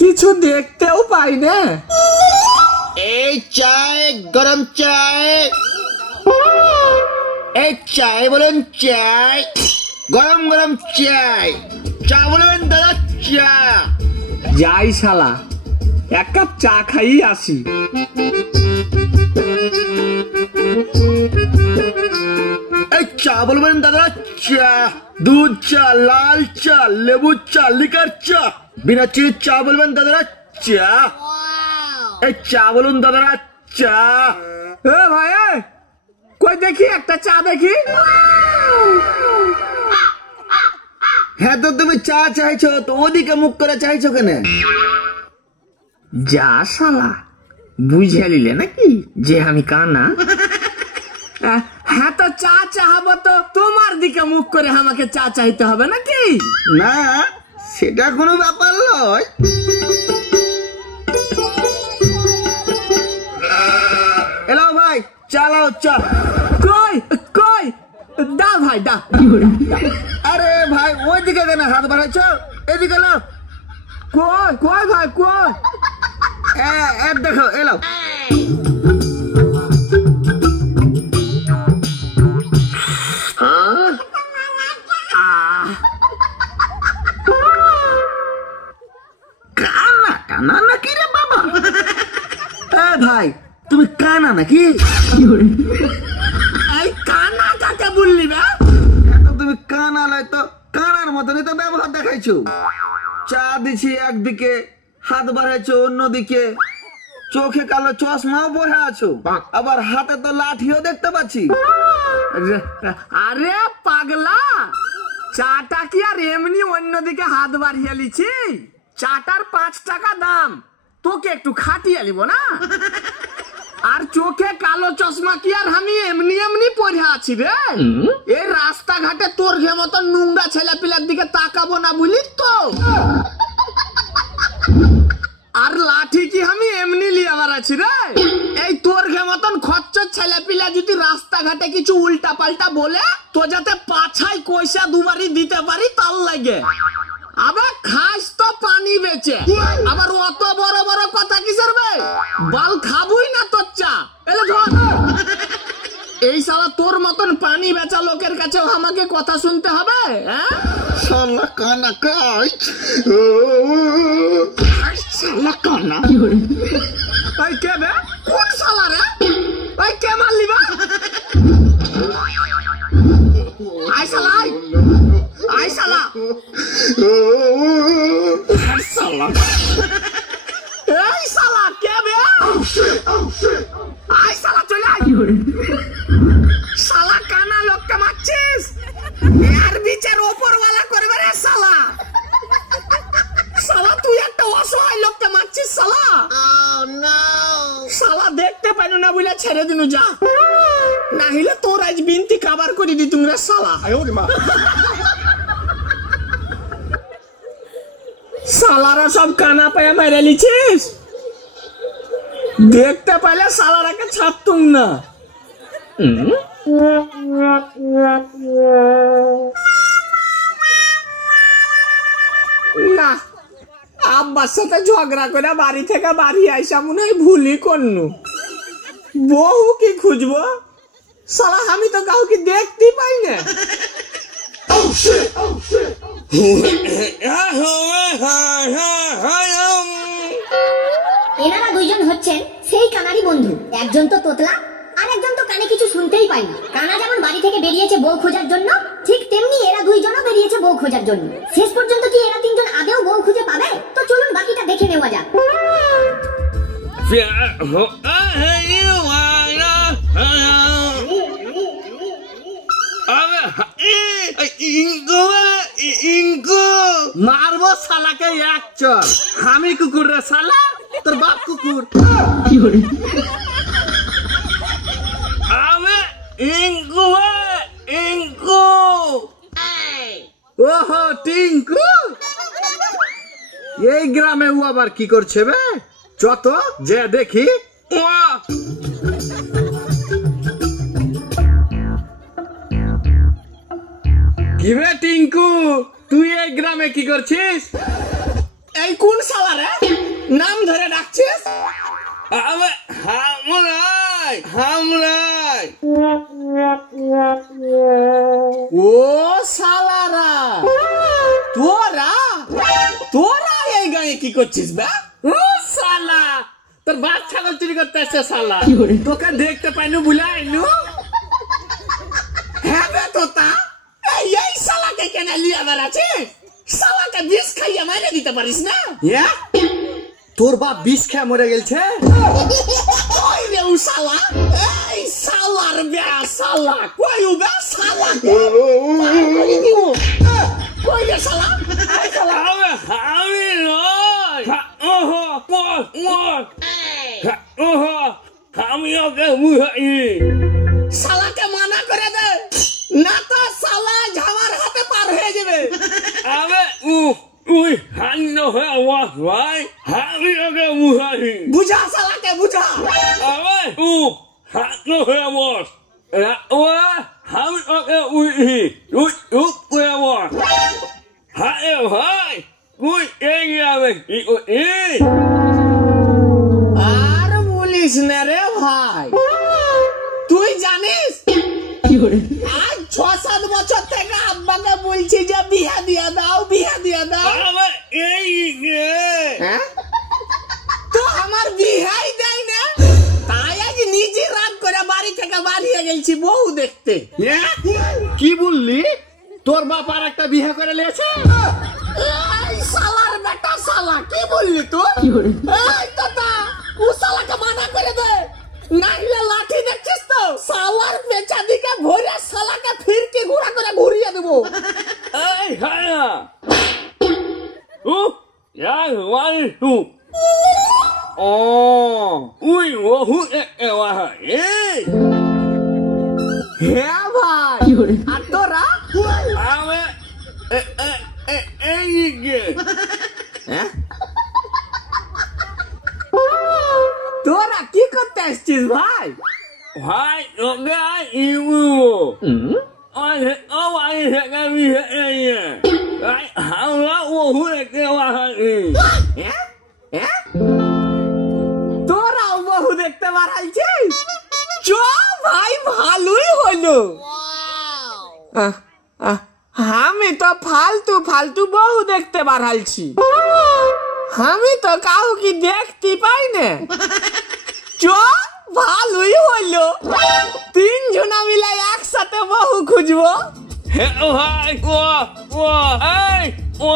কিছু দেখতেও পাই না। এই চাই, গরম চাই। এই চাই বলেন, চাই গরম গরম চাই। চা বলবেন দাদা, চা। যাই শালা, এক কাপ চা খাই আসি। এই চা বলবেন দাদা, চা। দুধ চা, লাল চা, লেবু চা, লিকার চা, বিনা চিনির চা বলবেন দাদারা, চা। এই চা বলুন দাদারা, চা। এ ভাই, কই দেখি একটা চা দেখি। হ্যাঁ, তো তুমি চা চাইছো, তো ওদিকে মুখ করে চাইছো কেন? যা শালা, বুঝে নিলে নাকি যে আমি কানা? হ্যাঁ, তো চা চাহাবো তো তোমার দিকে মুখ করে আমাকে চা চাইতে হবে নাকি? না, সেটা কোনো ব্যাপার নয়। এলো ভাই, চালাও চা। কই কই, দা ভাই দা। আরে ভাই, ওই দিকে কেন হাত বাড়াইছো? এদিকে লো। কই কই ভাই কই? দেখো, এলো। কানা টানা নাকি রে বাবা? ভাই, তুমি কানা নাকি? এই কানা কাকে বললি বে? তুমি কানা লাই তো কানার মতনই তো ব্যবহার দেখাইছো। চা দিছি একদিকে, হাত বাড়াইছো অন্যদিকে, চোখে কালো চশমাও পরে আছো, আবার হাতে তো লাঠিও দেখতে পাচ্ছি। আরে পাগলা, চাটা কি আর এমনি অন্যদিকে হাত বাড়িয়ে লিছি? চাটার 5 টাকা দাম, তোকে একটু খাটিয়ে নিব না। আর চোখে কালো চশমা কি আর আমি এমনি এমনি পরে আছি রে? এই রাস্তাঘাটে তোর ঘে মতন নোংরা ছেলে পিলার দিকে তাকাবো না বুঝলি তো? আর লাঠি কি আমি এমনি লিয়ে আবার আছি রে? এই তোর ঘে মতন খচ্চর ছেলে পিলা যদি রাস্তাঘাটে কিছু উল্টা পাল্টা বলে, তো যাতে পাছায় কইসা দুবারই দিতে পারি তার লাগে। আবার খাস তো পানি বেচে, আবার অত বড় বড় কথা কিসের বে? বাল খাবুই না তোর চা। এলে ধর, এই শালা তোর মতন পানি বেচা লোকের কাছেও আমাকে কথা শুনতে হবে? শালা কানা কাই, শালা কানা। এই কে বে? কোন শালা রে? এই কে মারলি বা? আই শালা, আই শালা, শালা। এই শালা কে বে? আই শালা, চলে আই। শালা কানা লোককে মারছিস? এর বিচার ওপরওয়ালা করবে রে শালা। শালা তুই একটা অসহায় লোককে মারছিস শালা। শালা দেখতে পাইল না বলে ছেড়ে দিনু, যা না হলে তোর আজ বিনতি কাবার করে দিতুম রে শালা। শালারা সব কানা পায়ে মেরে লিছিস, দেখতে পাইলে শালারাকে ছাড়তুম না। না, আব্বার সাথে ঝগড়া করে বাড়ি থেকে বাড়ি আইসা মনে হয় ভুলই করনু। বউ কি খুঁজবো শালা, আমি তো কাউকে দেখতে পাই না। এনারা দুইজন হচ্ছেন সেই কানারই বন্ধু। একজন তো তোতলা, আর একজন তো কানে কিছু শুনতেই পাই না। কানা যেমন বাড়ি থেকে বেরিয়েছে বউ খোঁজার জন্য, ঠিক তেমনি এরা দুইজনও বেরিয়েছে বউ খোঁজার জন্য। শেষ পর্যন্ত কি এরা তিনজন আদেও বউ খুঁজে পাবে? তো চলুন বাকিটা দেখে নেওয়া যাক। মারবো শালাকে এক চর। আমি কুকুর রে শালা, তোর বাপ কুকুর। আমি ইঙ্কু, ইঙ্কু। ওহো, টিঙ্কু। এই গ্রামে ও আবার কি করছে বে? যত যে দেখি। কি বে টিঙ্কু, তুই এই গ্রামে কি করছিস? এই কোন শালা রে নাম ধরে ডাকছিস? আবে হামরাই ও শালারা, তোরা তোরা এই গায়ে কি করছিস বে? ও শালা, তোর বাপ ছাগল চুরি করতে আসছে শালা, তোকে দেখতে পাইনু বুলা আইনু। হ্যাঁ বে তোতা, এই শালাকে কেন লিয়ে বেড়াচ্ছিস? শালাকে বিষ খাইয়ে মাইনে দিতে পারিস না? তোর বাপ বিষ খেয়ে মরে গেছে। কই রে ও শালা? এই শালার বে শালা, কই ও বে শালা? কই রে শালা? এই শালা আবে আমি নয়, ওহো মর মর, ওহো আমি ওকে বুঝাই। শালাকে মানা করে দে, না তো শালা ঝামার হাতে পার হয়ে যাবে। আবে উই হান্ন হয়ে ওয়াস ভাই, আমি ওকে বুঝাই। বুঝা শালাকে বুঝা। আবে হান্ন হয়ে ওয়াস, আমি ওকে উইহি উই ওয়াস। হায় ভাই তুই এই যাবে কি এই? আর বলিস না রে ভাই, তুই জানিস আজ 6-7 বছর থেকে আব্বাকে বলছি যে বিয়া দিয়া দাও, বিয়া দিয়া দাও। আবে এই গে হ্যাঁ? তো আমার বিহাই দেয় না, তাই আজ নিজে রাগ করে বাড়ি থেকে বাড়িয়ে গেছি বউ দেখতে। কি বললি? তোর বাপ আর একটা বিয়ে করে নিয়েছে? এই শালার বেটা শালা, কি বললি তুই? এই তোতা, ও শালাকে মানা করে দে, নাইলে লাঠি দেখছিস তো শালার পেঁচা দিকে ভরে শালাকে ফিরকি ঘুরা করে ঘুরিয়ে দেবো। এই হায়া ইয়ার ওয়াই তু ও উই ওহু এ ওয়া এই হ্যাঁ ভাই, আর তোরা? আবে এই গে তোরা কি করতে আসছিস ভাই? ভাই ওকে ইউ আরে ও আই হে মি হে এই হাওলা ওহু এ ওয়া এই তোরাও বহু দেখতে বাড়াইছিস? চ ভাই, ভালোই হলো। আমি তো ফালতু ফালতু বহু দেখতে বাড়াইছি, আমি তো কাউকে দেখতে পাই না। চ ভালোই হলো, 3 জনা মিলে একসাথে বহু খুঁজবো। হে ভাই ও এই ও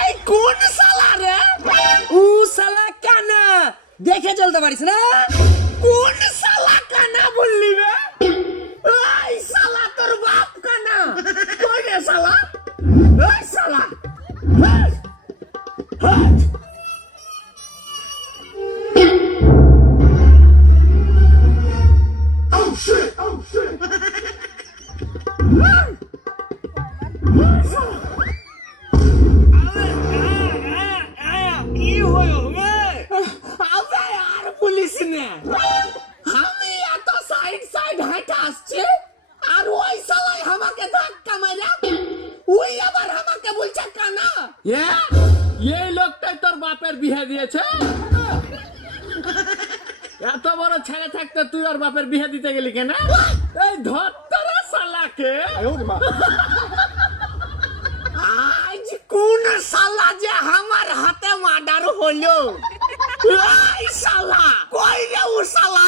এই কোন শালা রে? ও শালা কানা, দেখে চলতে পারিস না? কোন শালা কানা বললি বে? এই শালা তোর বাপ কানা। কই রে শালা? এই শালা, এই, এই। কি হলো বে? আবে আর বলিস না, আমি এত সাইড সাইড হেঁটে আসছি আর ওই শালাই আমাকে ধাক্কা মারা, ওই আবার আমাকে বলছে কানা। এই লোকটাই তোর বাপের বিয়ে দিয়েছে? এত বড় ছেলে থাকতে তুই ওর বাপের বিয়ে দিতে গেলি কেন? এই ধরতরা শালাকে। আজ কোন শালা যে আমার হাতে মার্ডার হলো? এই শালা, কই রে ও শালা?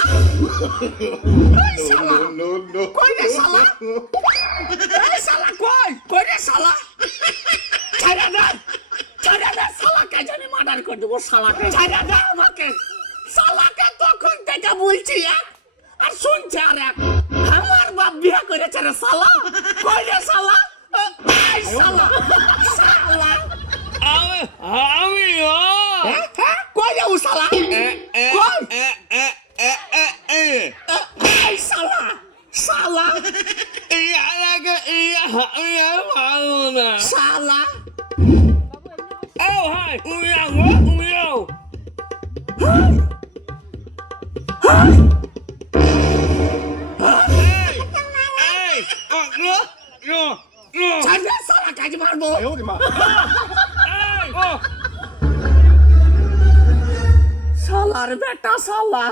এই শালা, কই রে শালা? এই শালা কই রে শালা? ছেড়ে দে, ছেড়ে দে শালাকে, জানি মার্ডার করে দেবো শালাকে। ছেড়ে দে আমাকে, শালাকে তখন থেকে বলছি আর শুনছে আর এক আমার বাপ বিয়ে করেছে রে শালা কই রে শালা এই শালা শালা আমিও কই রে ও শালা কই এই শালা শালা শালা Oh, hi! ছাড়বে শালা কাজ মারবো শালার বেটা শালা